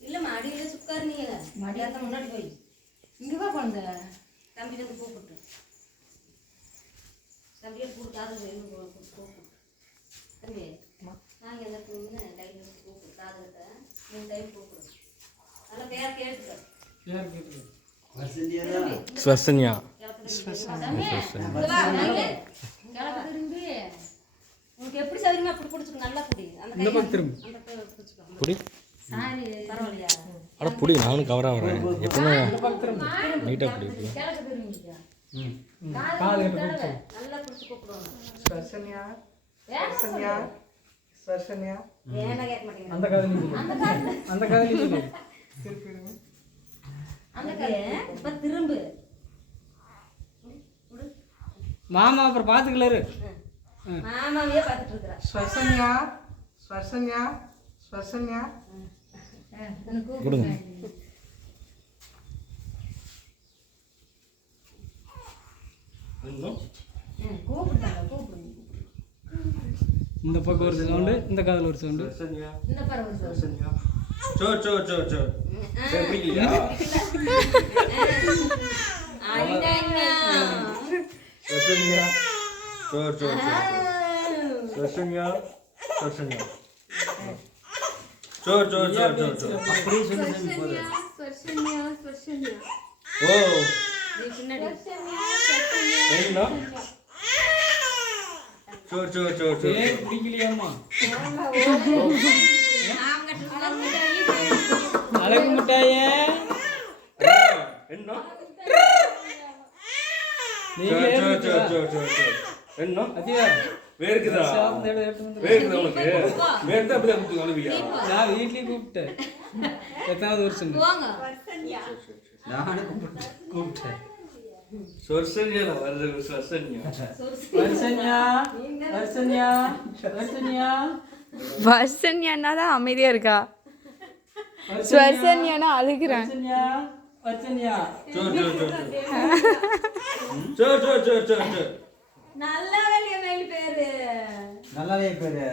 இல்லம்மா அடியில சுக்காரு நீங்க மடியாத்த முன்னாடி போய் இங்க வா பண்ண தம்பி வந்து கூப்பிட்டு தம்பியை கூப்பிட்டாது கூப்பிட்டு தம்பி நாங்கள் எல்லாம் டைம் கூப்பிடு காதுகிட்ட நீ டைம் கூப்பிடு நல்லா பேர் கேட்டுக்க ஸ்வசன்யா உனக்கு எப்படி சௌரியமா அப்படி பிடிச்சிருக்கு நல்லா புடி அந்த புடி சாரி பரவாயில்லையா அட புடி நானும் கவர் ஆகிறேன் எப்பவுமே நீட்டாக புடி நல்லா பிடிச்சி கூப்பிடுவாங்க ஸ்வசன்யா ஸ்வசன்யா ஸ்வசன்யா ஏன்னா கேட்க மாட்டேங்க அந்த காதலி அந்த காதலி அந்த காதலி இப்ப திரும்பு மாமா அப்புறம் பார்த்துக்கலாரு மாமாவையே பார்த்துட்டு இருக்கிறா ஸ்வசன்யா ஸ்வசன்யா ஸ்வசன்யா கொடுங்க கூப்பிடுறாங்க கூப்பிடுங்க இந்த பக்கம் ஒரு சவுண்டு இந்த காதில் ஒரு சவுண்டு இந்த பரவாயில்ல சோ சோ சோ சோ பிடிக்கலையா ஸ்வசன்யா சோ சோ ஸ்வசன்யா ஸ்வசன்யா சோ சோ சோ சோ சோ அப்படியே சொல்லி போறே ஸ்வர்ஷன்யா ஸ்வர்ஷன்யா ஓ பின்னாடி என்ன சோ சோ சோ சோ பிடிக்கலையாமா அழகு மிட்டாயே என்ன நீங்களே சோ சோ சோ சோ என்ன அதியா வேர்க்குதா வேர்க்குதா உனக்கு வேர்த்தா அப்படியே கூப்பிட்டு அனுப்பியா நான் வீட்லயே கூப்பிட்டேன் எத்தனாவது வருஷம் போங்க நானே கூப்பிட்டேன் சொர்சன்யா வருது சொர்சன்யா வர்ஷன்யா வர்ஷன்யா வர்ஷன்யா வர்ஷன்யானா தான் அமைதியா இருக்கா ஸ்வர்ஷன்யானா அழுகிறேன் வர்ஷன்யா வர்ஷன்யா சோ சோ சோ சோ சோ சோ சோ சோ நல்லா வெளிய மேல் பேரு நல்லாவே பேரு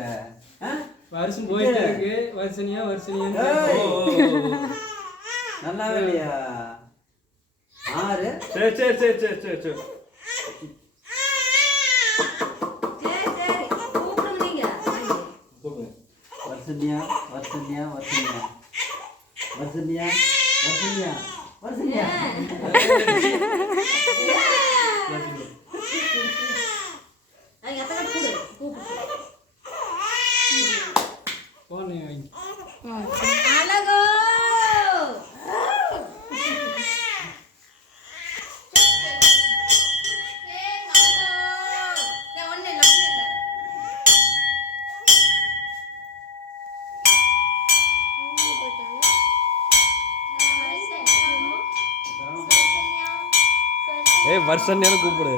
வருஷம் போயிட்டு இருக்கு வர்ஷன்யா வர்ஷன்யா நல்லாவே இல்லையா 6 சரி சரி சரி சரி சரி சரி சரி சரி கூப்பிடுங்க நீங்க கூப்பிடுங்க வர்ஷன்யா வர்ஷன்யா வர்ஷன்யா வர்ஷன்யா வர்ஷன்யா வர்ஷன்யா ஐயா அத்தனை கூடு கூப்பிடு போனே வாங்கி அழகோ ஏய் வர்ஷன்யான்னு கூப்பிடு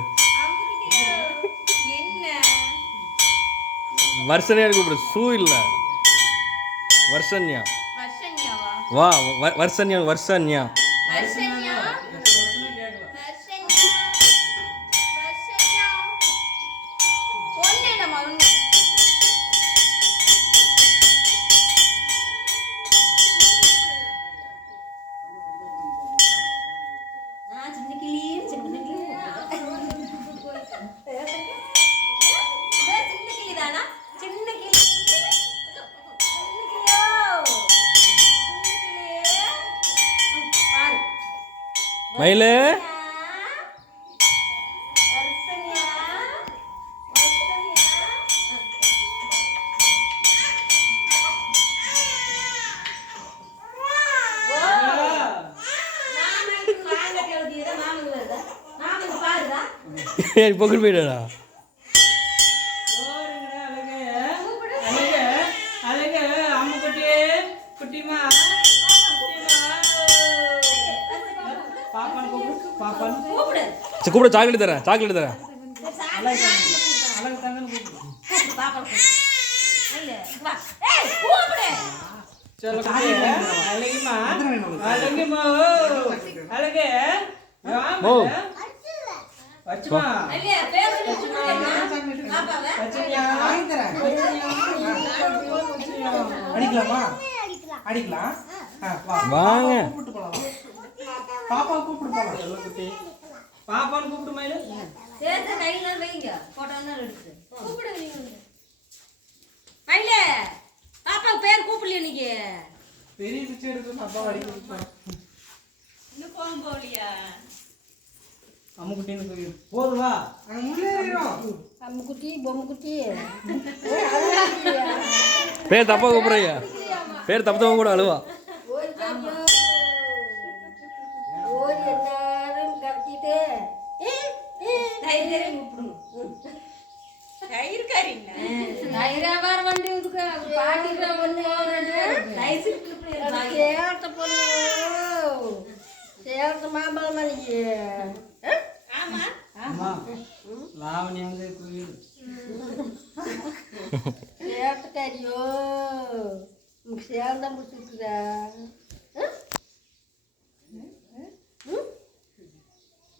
வர்ஷன்யான்னு கூப்பிடு சூ இல்ல வர்ஷன்யா வா வர்ஷன்யா வர்ஷன்யா சின்ன கிளியும் சின்ன கிளியும் சின்ன கிளி தானா சின்ன கிளி சின்ன கிளியோ சின்ன கிளி பாரு மயிலு வர்ஷன்யா வர்ஷன்யா ஏய் பொங்கல் போயிடா அழகு அம்மு குட்டியே குட்டிமா பாப்பான் கூப்பிடு பாப்பான் கூப்பிடு சரி கூப்பிட சாக்லேட் தரேன் சாக்லேட் தரேன் அழகு அழகு தங்கன்னு கூப்பிடு பாப்பா இல்ல வா ஏய் கூப்பிடு சொல்ல அழகுமா அழகுமா அழகு ஓ வச்சுமா இல்ல பேர் சொல்லி பாப்பாவே வச்சுயா வாங்கி தரேன் அடிக்கலாமா? அடிக்கலாம். வா. வாங்க. கூப்பிட்டு போலாம். பாப்பா கூப்பிட்டு போலாம். செல்லக்குட்டி பாப்பான்னு கூப்பிட்டு மயிலு. சேர்த்து கையில வைங்க போட்டோ எடுத்து மயிலே பாப்பாவுக்கு பேர் கூப்பிடலையே இன்னைக்கு. பெரிய பிச்சை எடுத்து பாப்பா அடிக்க போறேன். அம்முக்குட்டின்னு சொல்லி போதுவா அங்க முன்னேறிடும். அம்முக்குட்டி பொம்முக்குட்டி பேர் தப்பா கூப்பிடுறியா? பேர் தப்பு தப்பா கூட அழுவா. ஓடி எல்லாரும் கட்டிட்டு அம்மா லாவணி வந்து கோயில் சேட்டக்காரியோ சேலம் தான் பிடிச்சிருக்குதா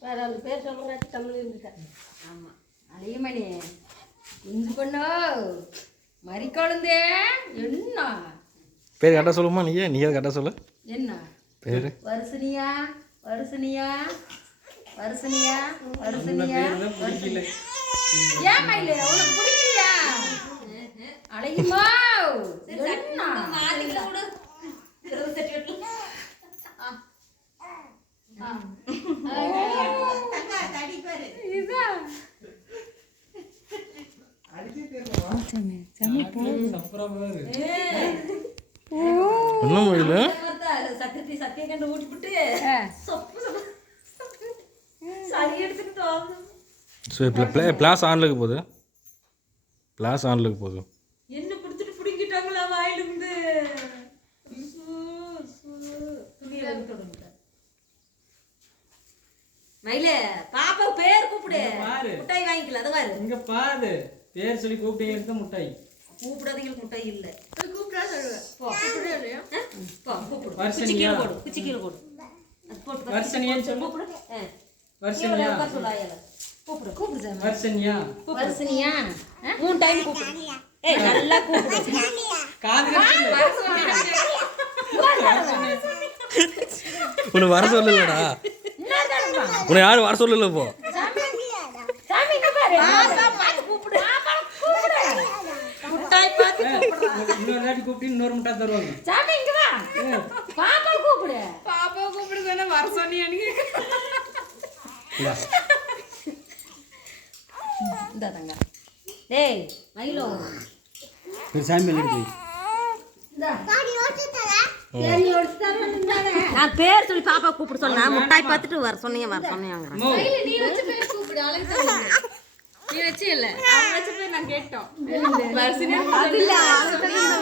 வேற அந்த பேர் சொல்லுங்க தமிழ் இருந்துட்டேன். ஆமாம் அழியமணி குஞ்சு பொண்ணோ மறி குழந்தே என்ன பேர் கரெக்டாக சொல்லுமா நீ கரெக்டாக சொல்லு என்ன பேர். வருஷனியா வருஷனியா வருஷனியா வருஷனியா பிடிக்கல. ஏன் மயிலே உனக்கு பிடிக்கலையா? அழகிமா சப்பரமா இருக்கு. இன்னும் இல்லை சக்கரத்தி சக்கையை கண்டு ஊட்டிவிட்டு சளி எடுத்துக்கிட்டு ஸோ இப்போ பிளாஸ் ஆன்லுக்கு போகுது. பிளாஸ் ஆன்லுக்கு போகுது. என்ன பிடிச்சிட்டு பிடிங்கிட்டாங்களா வாயிலிருந்து மயிலே பாப்பா பேர் கூப்பிடு பாரு. முட்டாய் வாங்கிக்கல அது பாரு இங்க பாரு பேர் சொல்லி கூப்பிட்டே இருக்க முட்டாய். கூப்பிடாதீங்களுக்கு முட்டாய் இல்ல கூப்பிடா சொல்லுவேன் போ போ கூப்பிடு வருஷனியா? குச்சி கீழே போடு அது போட்டு வருஷனியான்னு சொல்லு. கூப்பிடு வருஷனியா? கூப்பிடு கூப்பிடு சார் வருஷனியா? வருஷனியா 3 டைம் கூப்பிடு. ஏய் நல்லா கூப்பிடு காது கட்டு. உன்னை வர சொல்லலடா. உன்னை யாரும் வர சொல்லல இப்போ. சாமி இங்க பாரு பாப்பா கூப்பிடு முட்டாய் பார்த்து இன்னொரு நாட்டி கூப்பிட்டு இன்னொரு முட்டாய் தருவாங்க. சாமி இங்க வா பாப்பா கூப்பிடு பாப்பா கூப்பிடு சொன்னா வர சொன்னியான்னு இந்த தங்க டேய் மயிலோ சரி சாமி எடுத்து நான் பேர் சொல்லி பாப்பா கூப்பிட சொன்னா முட்டாய் பார்த்துட்டு வர சொன்னீங்க அம்மா, நீ வச்சு பேர் கூப்பிடு அழகு தம்பி. நீ வச்சு இல்ல அவன் வச்ச பேர் நான் கேட்டோம். வருஷனே அது இல்ல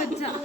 வச்சான்.